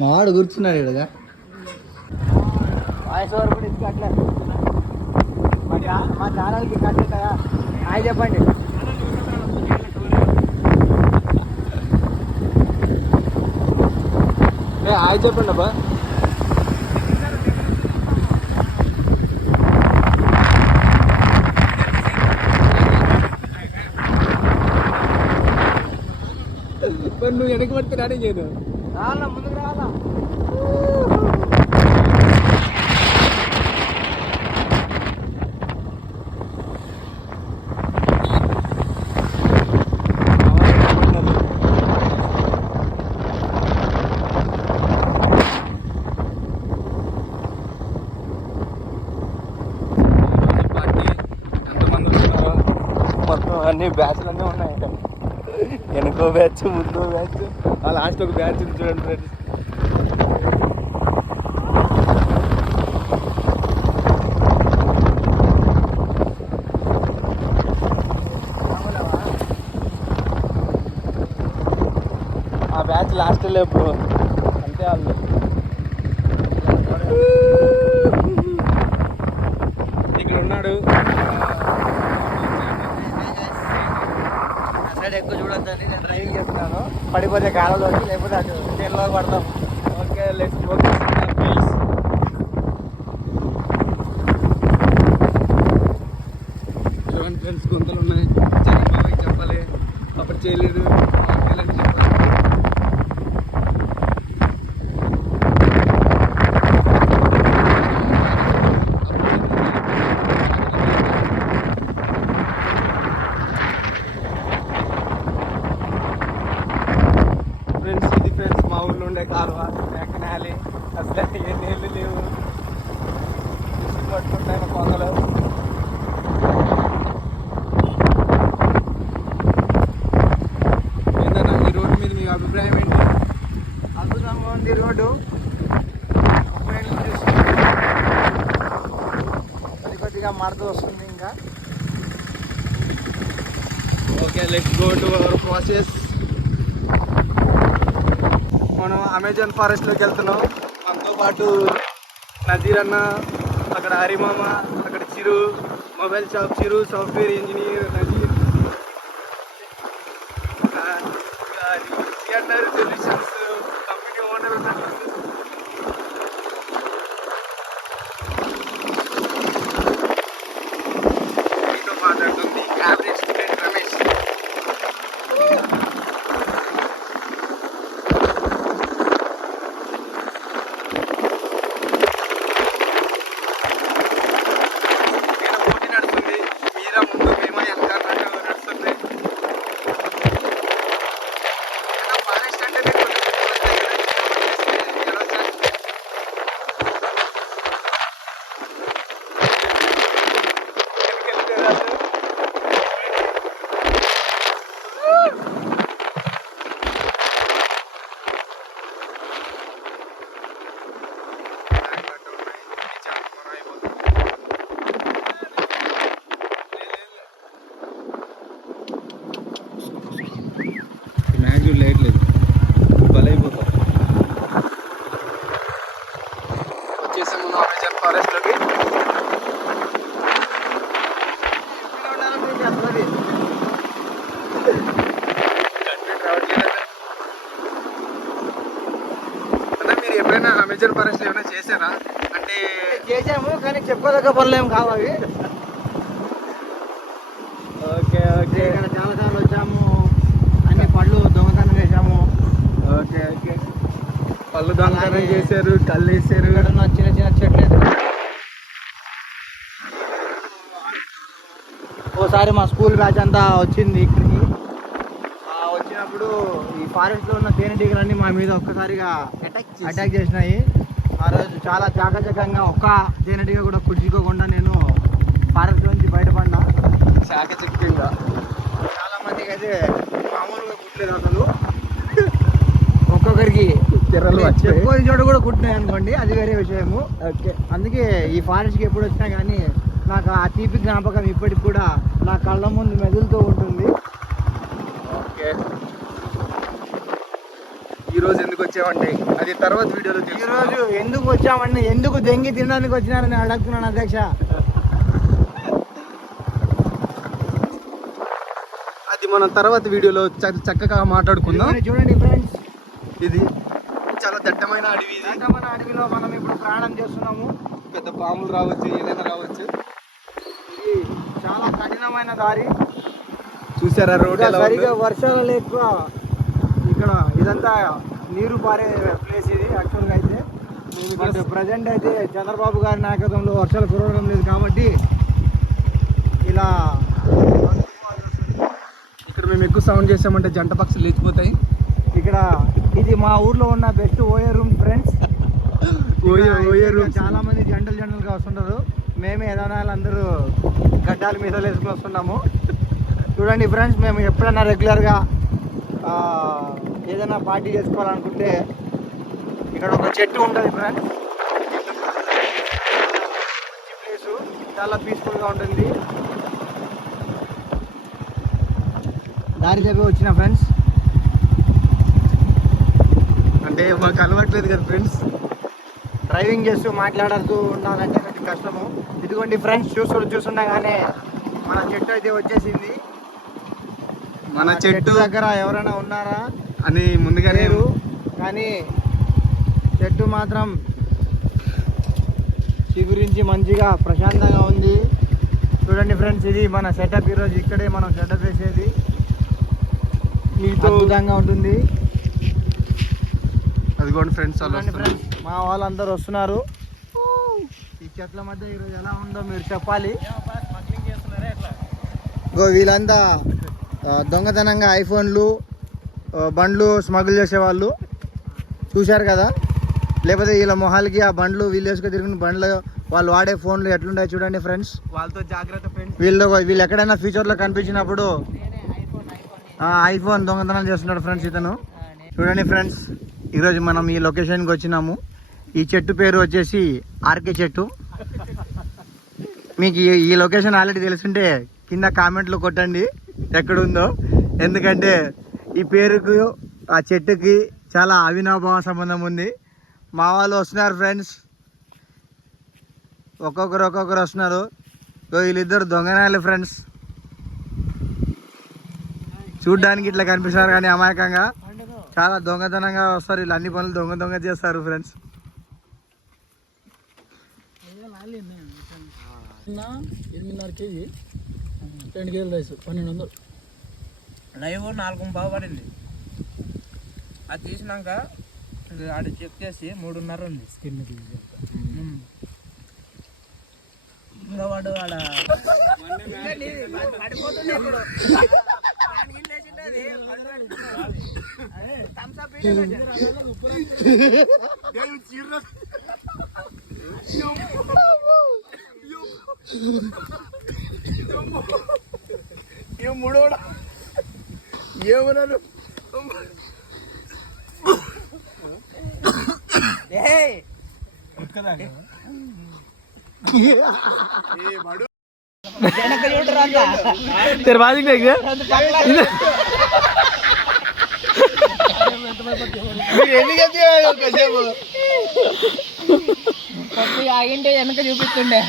మావాడు కూర్చున్నాడు ఇడగా voice over కూడా ఇచ్చి అట్లా మా ఛానల్కి కట్టేస్తాయా హాయ్ చెప్పండి. హాయ్ చెప్పండి అబ్బా. నువ్వు వెనక పడితే రాడే చేయను రావాలా ముందుకు రావాలా. మొత్తం అన్ని బ్యాచ్లు అన్నీ ఉన్నాయి. వెనుకో బ్యాచ్ ముందో బ్యాచ్ లాస్ట్ ఒక బ్యాచ్ ఉంది చూడండి ఫ్రెండ్స్. ఆ బ్యాచ్ లాస్ట్ లేపు అంతే వాళ్ళు. ఇక్కడ ఉన్నాడు ఎక్కువ చూడొద్దని నేను డ్రైవింగ్ చేస్తున్నాను. పడిపోతే కాలంలోకి లేకపోతే అటు ట్రైన్లో పడతాం. Okay let's focus please. చూడండి ఫ్రెండ్స్ గుంతలు ఉన్నాయి. బాబాయ్ చెప్పాలి అప్పుడు చేయలేదు చెప్పాలి. ఫ్రెండ్స్ ఇది ఫ్రెండ్స్ మా ఊళ్ళో ఉండే కాలువ ఎక్కనాలి. అసలు ఏ నీళ్ళు లేవు. మిషన్ పట్టుకుంటాయి పొగలు. ఏంటన్నా ఈ రోడ్డు మీద మీ అభిప్రాయం ఏంటి? అద్భుతంగా ఉంది రోడ్డు. కొద్ది కొద్దిగా మరద వస్తుంది ఇంకా. Okay let's go to our process. మనం అమెజాన్ ఫారెస్ట్లోకి వెళ్తున్నాం. మనతో పాటు నజీర్ అన్న, అక్కడ హరిమామ, అక్కడ Chiru mobile shop Chiru software engineer Nazeer, theatre solutions company owner ఉన్నట్టు. మీతో మాట్లాడుతుంది యావరేజ్ స్టూడెంట్ రమేష్. లైట్ లేదు బలైపోతాం. వచ్చేసాము అమెజాన్ ఫారెస్ట్లోకి. అన్న మీరు ఎప్పుడైనా అమెజాన్ ఫారెస్ట్ ఏమైనా చేశారా? అంటే చేసాము కానీ చెప్పుకోదగ్గ పనులు ఏం కావు అవి. ఓకే ఓకే ఇక్కడ చాలా సార్లు వచ్చాము. అన్ని పళ్ళు దొంగతనం చేసాము. ఓకే ఓకే పళ్ళు దొంగతనం చేశారు, కళ్ళు వేసారు. ఇక్కడ చిన్న చిన్న చెట్లు. ఓసారి మా స్కూల్ బ్యాచ్ అంతా వచ్చింది ఇక్కడికి. వచ్చినప్పుడు ఈ ఫారెస్ట్ లో ఉన్న తేనెటీగలన్నీ మా మీద ఒక్కసారిగా అటాక్ చేసినాయి. ఆ రోజు చాలా చాకచకంగా ఒక్క తేనెటీగ కూడా కుడుచుకోకుండా నేను ఫారెస్ట్ నుంచి బయటపడినా. చాకచక్యంగా చాలా మందికి అయితే మామూలుగా కుట్టలేదు అసలు. ఒక్కొక్కరికి చెప్పుకోని చోట కూడా కుట్టినాయి అనుకోండి, అది వేరే విషయము. ఓకే అందుకే ఈ ఫారెస్ట్కి ఎప్పుడు వచ్చినా కానీ నాకు ఆ తీపి జ్ఞాపకం ఇప్పటికి కూడా నా కళ్ళ ముందు మెదులుతూ ఉంటుంది. ఓకే రోజు ఎందుకు వచ్చామంటే అది తర్వాత వీడియోలో ఈ రోజు ఎందుకు వచ్చామంటే ఎందుకు దెంగి తినడానికి వచ్చినారని అడుగుతున్నాను అధ్యక్ష. అది మనం తర్వాత వీడియోలో చక్కగా మాట్లాడుకుందాం. చూడండి ఫ్రెండ్స్, ఇది చాలా దట్టమైన అడవి. దట్టమైన అడవిలో మనం ఇప్పుడు ప్రయాణం చేస్తున్నాము. పెద్ద పాములు రావచ్చు, ఏదైనా రావచ్చు. ఇది చాలా కఠినమైన దారి. చూసారా రోడ్ సరిగా వర్షాలు లేక ఇక్కడ ఇదంతా నీరు పారే ప్లేస్ ఇది. యాక్చువల్గా అయితే మేము ప్రజెంట్ అయితే చంద్రబాబు గారి నాయకత్వంలో వర్షాలు కురవడం లేదు కాబట్టి ఇలా ఇక్కడ మేము ఎక్కువ సౌండ్ చేసామంటే జంట పక్షులు లేచిపోతాయి. ఇక్కడ ఇది మా ఊర్లో ఉన్న బెస్ట్ ఓయే రూమ్ ఫ్రెండ్స్. ఓయే రూమ్ చాలా మంది జంటలుగా వస్తుంటారు. మేమే ఏదైనా అందరూ గడ్డాల మీద వేసుకుని వస్తున్నాము. చూడండి ఫ్రెండ్స్, మేము ఎప్పుడైనా రెగ్యులర్గా ఏదైనా పార్టీ చేసుకోవాలనుకుంటే ఇక్కడ ఒక చెట్టు ఉంటుంది ఫ్రెండ్స్. మంచి ప్లేసు, చాలా పీస్ఫుల్గా ఉంటుంది. దారి చెప్పి వచ్చిన ఫ్రెండ్స్. అంటే మాకు అలవాట్లేదు కదా ఫ్రెండ్స్, డ్రైవింగ్ చేస్తూ మాట్లాడుతూ ఉండాలంటే కొంచెం కష్టము. ఇదిగోండి ఫ్రెండ్స్, చూస్తుండగానే మన చెట్టు అయితే వచ్చేసింది. మన చెట్టు దగ్గర ఎవరైనా ఉన్నారా అని ముందుగానే లేరు, కానీ చెట్టు మాత్రం చిగురించి మంచిగా ప్రశాంతంగా ఉంది. చూడండి ఫ్రెండ్స్, ఇది మన సెటప్. ఈరోజు ఇక్కడే మనం సెటప్ వేసేది. అద్భుతంగా ఉంటుంది. అదిగోండి ఫ్రెండ్స్, చూడండి ఫ్రెండ్స్, మా వాళ్ళందరూ వస్తున్నారు. ఈ చెట్ల మధ్య ఈరోజు ఎలా ఉందో మీరు చెప్పాలి. వీళ్ళంతా దొంగతనంగా ఐఫోన్లు, బండ్లు స్మగుల్ చేసేవాళ్ళు చూశారు కదా. లేకపోతే వీళ్ళ మొహాలకి ఆ బండ్లు, వీళ్ళు వేసుకొని తిరిగిన బండ్లు, వాళ్ళు వాడే ఫోన్లు ఎట్లుంటాయి చూడండి ఫ్రెండ్స్. వాళ్ళతో జాగ్రత్త ఫ్రెండ్స్. వీళ్ళు ఎక్కడైనా ఫ్యూచర్లో కనిపించినప్పుడు ఐఫోన్ దొంగతనం చేస్తున్నాడు ఫ్రెండ్స్ ఇతను. చూడండి ఫ్రెండ్స్, ఈరోజు మనం ఈ లొకేషన్కి వచ్చినాము. ఈ చెట్టు పేరు వచ్చేసి ఆర్కే చెట్టు. మీకు ఈ లొకేషన్ ఆల్రెడీ తెలుసుంటే కింద కామెంట్లో కొట్టండి ఎక్కడుందో. ఎందుకంటే ఈ పేరుకు ఆ చెట్టుకి చాలా అవినాభావ సంబంధం ఉంది. మా వాళ్ళు వస్తున్నారు ఫ్రెండ్స్, ఒక్కొక్కరు వస్తున్నారు. వీళ్ళిద్దరు దొంగనాయాలు ఫ్రెండ్స్. చూడ్డానికి ఇట్లా కనిపిస్తారు కానీ అమాయకంగా చాలా దొంగతనంగా వస్తారు. వీళ్ళు అన్ని పనులు దొంగ చేస్తారు ఫ్రెండ్స్. 8.5 కేజీ 2 కేజీల రైస్ 1200 లైవ్ 4 పడింది. అది తీసినాక ఆడ చెక్ చేసి 3.5 ఉంది స్కిన్ ఇంకా వాడు ఆడ పడిపోతుంది. ఇప్పుడు ఏమన్నాడు ఆగింటే వెనక చూపిస్తుండే.